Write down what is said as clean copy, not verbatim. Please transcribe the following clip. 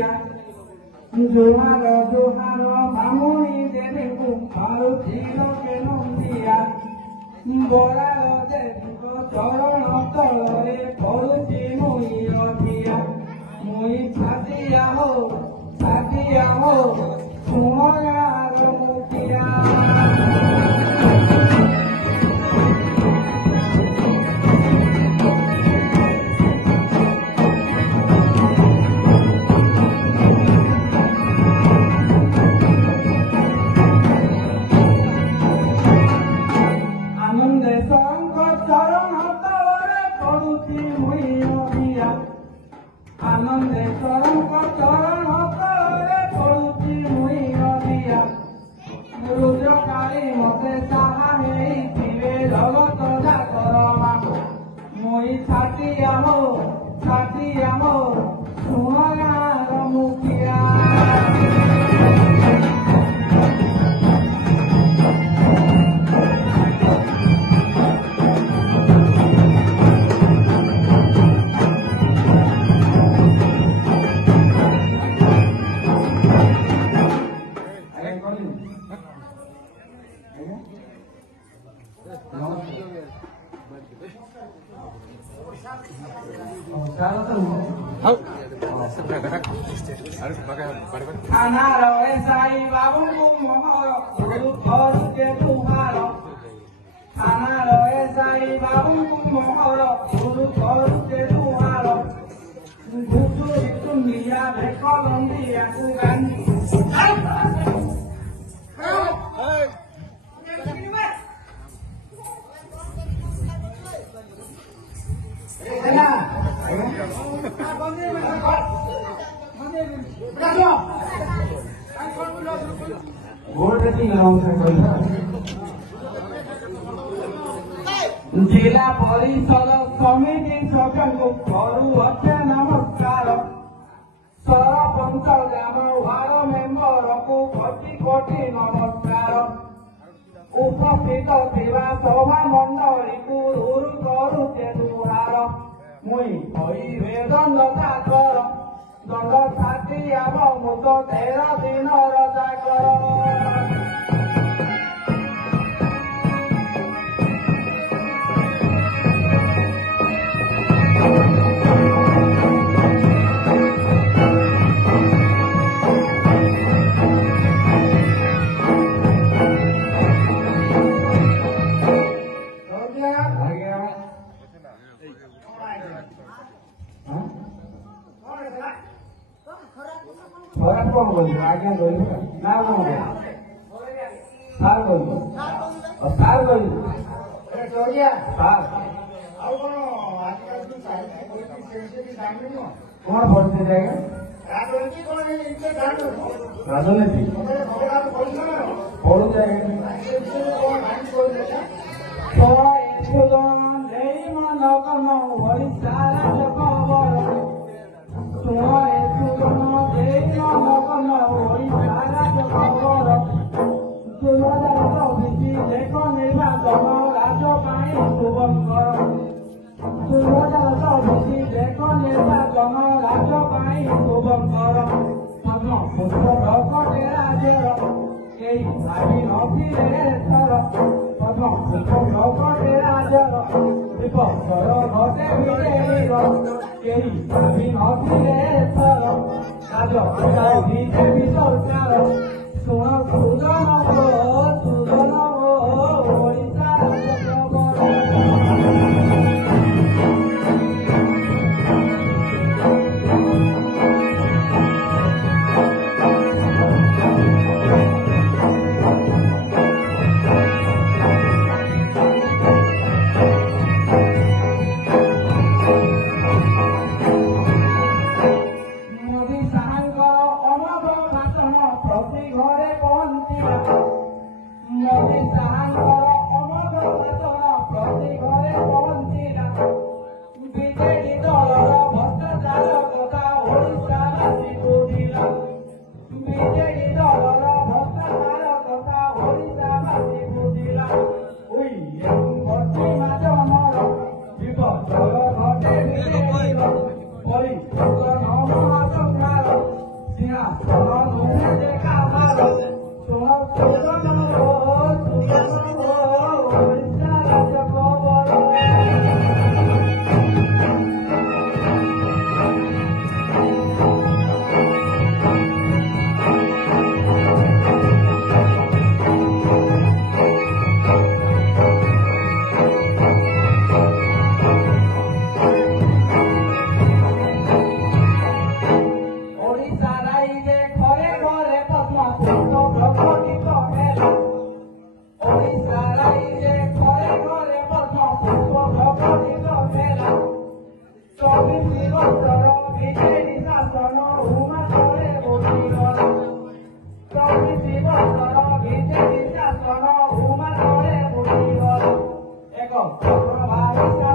ଜୁହାର ଜୁହାର ବାମୁଣି ଦେବୀଙ୍କୁ ମାରୁଛି ଲୋକେ ନନ୍ଦିଆ ବରାଳ ଦେବୀଙ୍କ ଚରଣ ତଳରେ କରୁଛି ମୁଇଁ ଅଧିଆ ମୁଇଁ ଛାତିଆ ହୋ ଶୁଣୟାର ମୁଖିଆ ଆନନ୍ଦେଶ୍ୱରଙ୍କ ଚରଣ ତଳରେ ପଡୁଛି ମୁଇଁ ଅଧିଆ ରୁଦ୍ରକାଳୀ ମତେ ସାହା ହେଇଥିବେ ଜଗତ ଯାକର ମା ମୁଇଁ ଛାଟିଆ ହୋ ଶୁଣୟାର ମୁଖିଆ Anaro esai babungku mohoro guru koruke tuharo Anaro esai babungku mohoro guru koruke tuharo Gutu itu dia bekolong dia kugan जिला परिषद समिति सभ्यଙ୍କୁ କରୁଅଛେ ନମସ୍କାର ସରପଞ୍ଚ ଗ୍ରାମ ୱାର୍ଡ ମେମ୍ବରକୁ କୋଟି କୋଟି ନମସ୍କାର ଉପସ୍ଥିତ ଥିବା ସଭା ମଣ୍ଡଳୀକୁ ରୁରୁ କରୁଛେ ଜୁହାର ମୁଇଁ କହିବେ ଦଣ୍ଡ ସାଗର ଦଣ୍ଡ ଛାତି ଆମ ମୁତ 13 ଦିନର ଜାଗର आज्ञा ना सार कौन पढ़ते जाएगा राजनीति पढ़ जाएगा ଚବିଶି ବର୍ଷର ବିଜେଡି ଶାସନ ହୁମା ତଳେ ବୁଲିଗଲା। ଚବିଶି ବର୍ଷର ବିଜେଡି ଶାସନ ହୁମା ତଳେ ବୁଲିଗଲା। ଏକ ପ୍ରଭାବିତ